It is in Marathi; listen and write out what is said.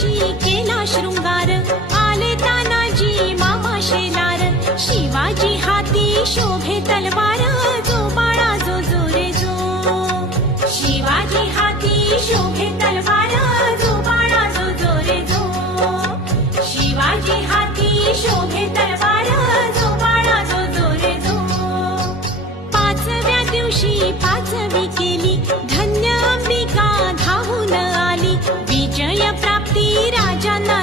दिवशी केला शृंगार, आले तानाजी मामा शेलार, शिवाजी हाती शोभे तलवार, जो बाळा जो जो रे जो, शिवाजी हाती शोभे तलवार, जो बाळा जो जो रे जो, शिवाजी हाती शोभे तलवार, जो बाळा जो जो रे जो. पाचव्या दिवशी पाचवी केली, धन्य अंबिका धावून आली, विजय प्राप्ती राजांना